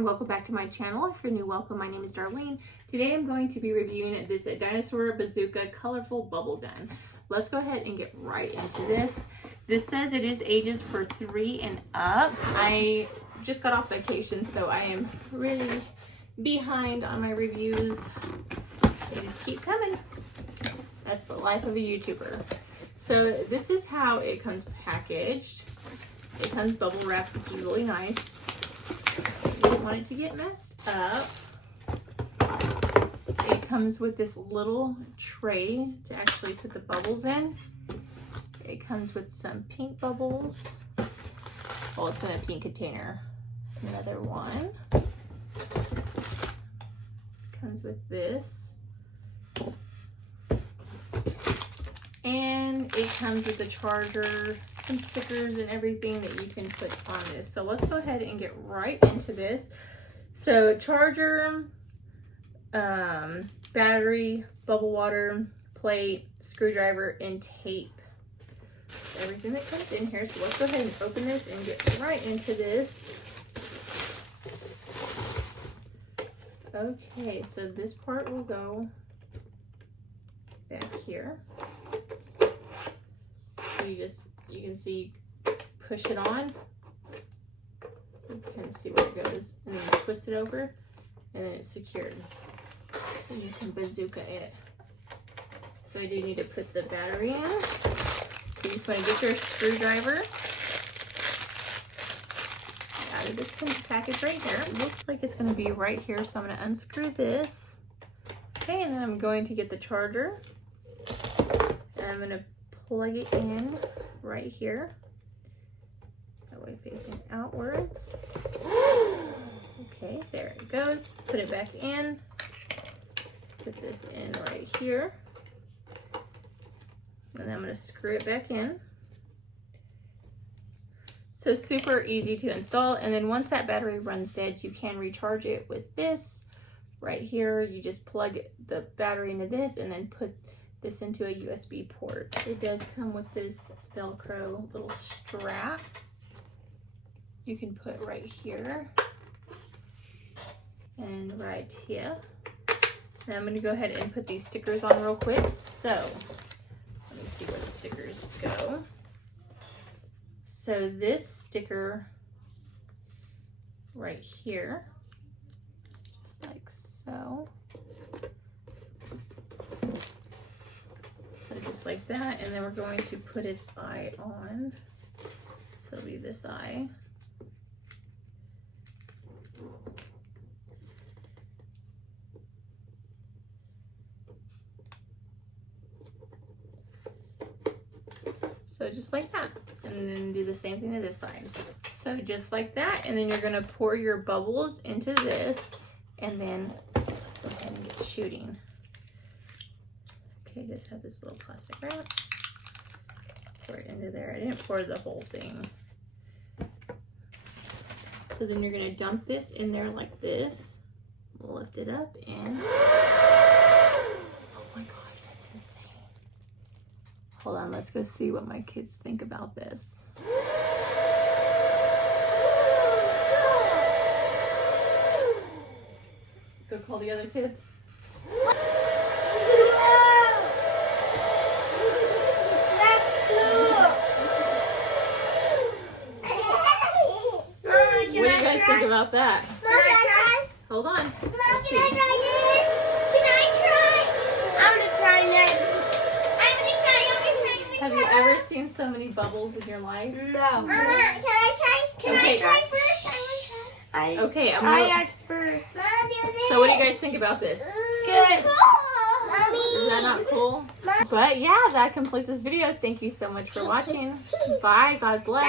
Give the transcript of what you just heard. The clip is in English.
Welcome back to my channel. If you're new, welcome. My name is Darlene. Today I'm going to be reviewing this Dinosaur Bazooka colorful bubble gun. Let's go ahead and get right into this. This says it is ages for 3 and up. I just got off vacation, so I am really behind on my reviews. They just keep coming. That's the life of a YouTuber. So this is how it comes packaged. It comes bubble wrapped, which is really nice. You don't want it to get messed up. It comes with this little tray to actually put the bubbles in. It comes with some pink bubbles. Well, it's in a pink container. Another one. Comes with this. And it comes with a charger, some stickers and everything that you can put on this. So let's go ahead and get right into this. So charger, battery, bubble water, plate, screwdriver, and tape. Everything that comes in here. So let's go ahead and open this and get right into this. Okay, so this part will go back here. So you can see, push it on. You can see where it goes, and then you twist it over, and then it's secured. So you can bazooka it. So I do need to put the battery in. So you just want to get your screwdriver out of this package right here. It looks like it's going to be right here, so I'm going to unscrew this. Okay, and then I'm going to get the charger, and I'm going to plug it in right here. That way facing outwards. Okay, there it goes. Put it back in. Put this in right here. And then I'm going to screw it back in. So super easy to install. And then once that battery runs dead, you can recharge it with this right here. You just plug the battery into this and then put this into a USB port. It does come with this Velcro little strap you can put right here and right here. And I'm going to go ahead and put these stickers on real quick. So let me see where the stickers go. So this sticker right here, just like so. So just like that, and then we're going to put its eye on. So it'll be this eye. So just like that, and then do the same thing to this side. So just like that, and then you're gonna pour your bubbles into this, and then let's go ahead and get shooting. Okay, just have this little plastic wrap. Pour it into there. I didn't pour the whole thing. So then you're gonna dump this in there like this. Lift it up and oh my gosh, that's insane. Hold on, let's go see what my kids think about this. Go call the other kids. What do you guys think about that? Mom, can I try? Hold on. Mom, can I try this? Can I try? I'm gonna try next. I'm gonna try. Have you ever seen so many bubbles in your life? No. Mama, can I try? Can I try first? I want to try. Okay, I asked first. Mom, do this. So what do you guys think about this? Good. Cool. Mommy. Is that not cool? But yeah, that completes this video. Thank you so much for watching. Bye. God bless.